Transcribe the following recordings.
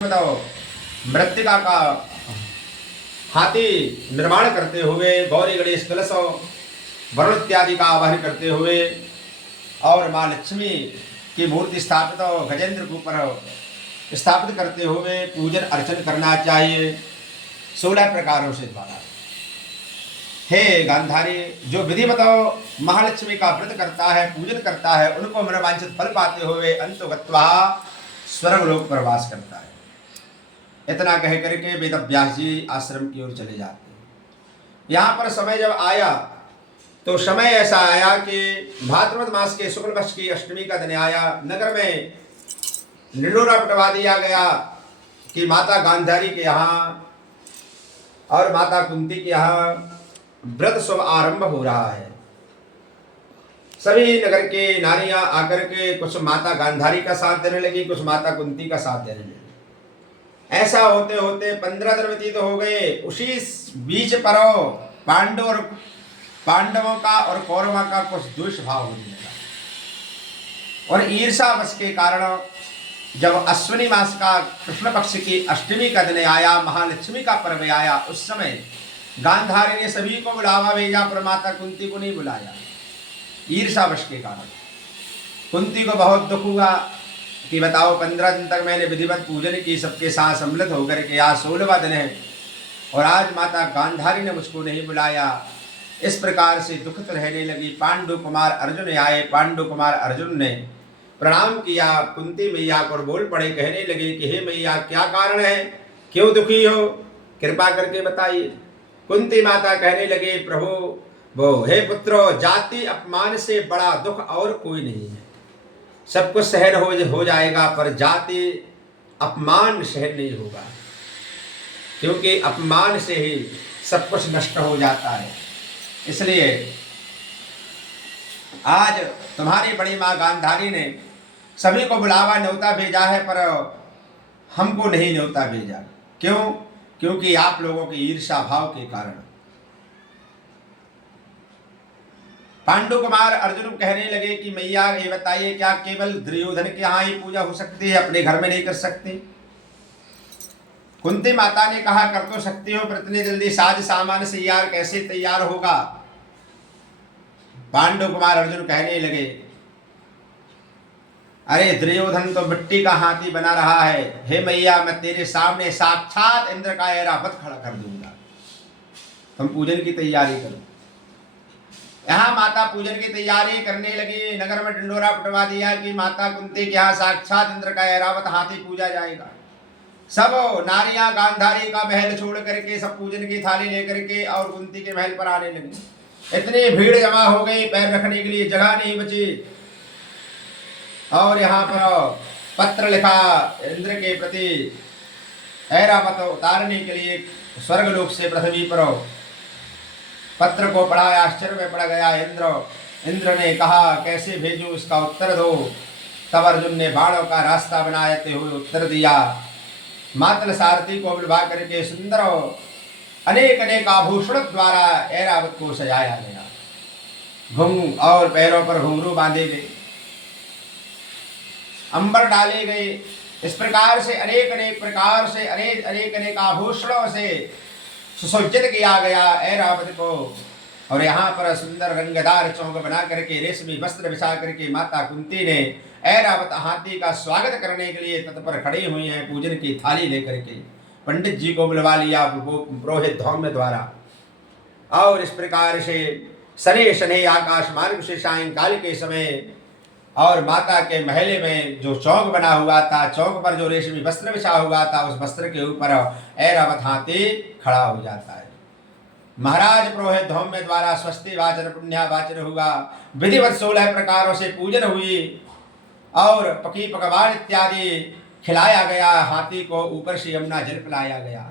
बताओ मृत्तिका का हाथी निर्माण करते हुए गौरी गणेश कलश वरुण इत्यादि का आवाहन करते हुए और माँ लक्ष्मी की मूर्ति स्थापित गजेंद्र के ऊपर स्थापित करते हुए पूजन अर्चन करना चाहिए 16 प्रकारों से द्वारा। हे गांधारी, जो विधि बताओ महालक्ष्मी का व्रत करता है, पूजन करता है, उनको मनोवांछित फल पाते हुए अंतगत्वा स्वर्ग लोक पर वास करता है। इतना कह करके वेदव्यास जी आश्रम की ओर चले जाते हैं। यहाँ पर समय जब आया तो समय ऐसा आया कि भाद्रपद मास के शुक्ल पक्ष की अष्टमी का दिन आया। नगर में निडोरा पिटवा दिया गया कि माता गांधारी के यहाँ और माता कुंती के यहाँ व्रत शुभ आरंभ हो रहा है। सभी नगर के नारियां आकर के कुछ माता गांधारी का साथ देने लगी, कुछ माता कुंती का साथ देने लगी। ऐसा होते होते 15 दिन व्यतीत हो गए। उसी बीच पर पांडवों का और कौरवों का कुछ द्वेष भाव होने लगा और ईर्षावश के कारण जब अश्विनी मास का कृष्ण पक्ष की अष्टमी का दिन आया, महालक्ष्मी का पर्व आया, उस समय गांधारी ने सभी को बुलावा भेजा पर माता कुंती को नहीं बुलाया। ईर्षावश के कारण कुंती को बहुत दुख हुआ कि बताओ 15 दिन तक मैंने विधिवत पूजन की, सबके साथ सम्मिलित होकर के आज 16वां दिन है और आज माता गांधारी ने मुझको नहीं बुलाया। इस प्रकार से दुखित रहने लगी। पांडु कुमार अर्जुन आए। पांडु कुमार अर्जुन ने प्रणाम किया कुंती मैया को और बोल पड़े, कहने लगे कि हे मैया, क्या कारण है, क्यों दुखी हो, कृपा करके बताइए। कुंती माता कहने लगे, प्रभु वो हे पुत्रो, जाति अपमान से बड़ा दुख और कोई नहीं है। सब कुछ सहन हो जाएगा पर जाति अपमान सहन नहीं होगा, क्योंकि अपमान से ही सब कुछ नष्ट हो जाता है। इसलिए आज तुम्हारी बड़ी माँ गांधारी ने सभी को बुलावा न्योता भेजा है पर हमको नहीं न्योता भेजा। क्यों? क्योंकि आप लोगों की ईर्षा भाव के कारण। पांडु कुमार अर्जुन कहने लगे कि मैया ये बताइए, क्या केवल दुर्योधन के यहाँ ही पूजा हो सकती है, अपने घर में नहीं कर सकती? कुंती माता ने कहा, कर तो सकती हो पर इतनी जल्दी साज सामान से यार कैसे तैयार होगा? पांडु कुमार अर्जुन कहने लगे, अरे दुर्योधन तो मिट्टी का हाथी बना रहा है, हे मैया मैं तेरे सामने साक्षात इंद्र का ऐरावत खड़ा कर दूंगा, तुम पूजन की तैयारी करो। यहाँ माता पूजन की तैयारी करने लगी। नगर में ढिंडोरा पिटवा दिया कि माता कुंती के यहाँ साक्षात इंद्र का ऐरावत हाथी पूजा जाएगा। सब नारियां गांधारी का महल छोड़ करके सब पूजन की थाली लेकर के और कुंती के महल पर आने लगी। इतनी भीड़ जमा हो गई, पैर रखने के लिए जगह नहीं बची। और यहाँ पर पत्र लिखा इंद्र के प्रति ऐरावत उतारने के लिए स्वर्गलोक से पृथ्वी पर पत्र को पढ़ा। आश्चर्य में पड़ गया इंद्र ने कहा, कैसे भेजूं, इसका उत्तर दो। तब अर्जुन ने बाणों का रास्ता बनाते हुए उत्तर दिया। मातल सारथी को बुलवा करके सुंदर अनेक अनेक आभूषण द्वारा ऐरावत को सजाया गया। घुंघ और पैरों पर घुंघरू बांधे गए, अंबर डाले गए। इस प्रकार से अनेक अनेक प्रकार से अनेक अनेक आभूषणों से सुसज्जित किया गया ऐरावत को। और यहाँ पर सुंदर रंगदार चौक बना करके रेशमी वस्त्र बिछा करके माता कुंती ने ऐरावत हाथी का स्वागत करने के लिए तत्पर खड़ी हुई हैं। पूजन की थाली लेकर के पंडित जी को बुलवा लिया पुरोहित धौम्य द्वारा। और इस प्रकार से शनि शनि आकाश मार्ग से सायंकाल के समय और माता के महले में जो चौक बना हुआ था, चौक पर जो रेशमी वस्त्र बिछा हुआ था, उस वस्त्र के ऊपर ऐरावत हाथी खड़ा हो जाता है। महाराज पुरोहित धौम्य द्वारा स्वस्ति वाचन पुण्य वाचन हुआ। विधिवत 16 प्रकारों से पूजन हुई और पकी पकवान इत्यादि खिलाया गया। हाथी को ऊपर से यमुना जल पिलाया गया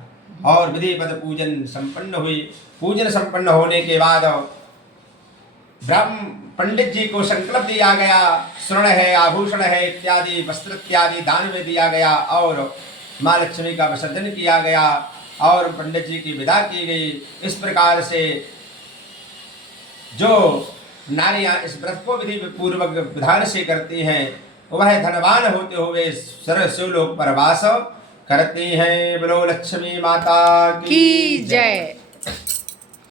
और विधिवत पूजन संपन्न हुई। पूजन संपन्न होने के बाद ब्रह्म पंडित जी को संकल्प दिया गया, स्वर्ण है, आभूषण है इत्यादि वस्त्र इत्यादि दान में दिया गया और माँ लक्ष्मी का विसर्जन किया गया और पंडित जी की विदा की गई। इस प्रकार से जो नारियां इस व्रत को विधि पूर्वक विधान से करती हैं वह धनवान होते हुए शिवलोक पर वास करती हैं। बोलो लक्ष्मी माता की जय।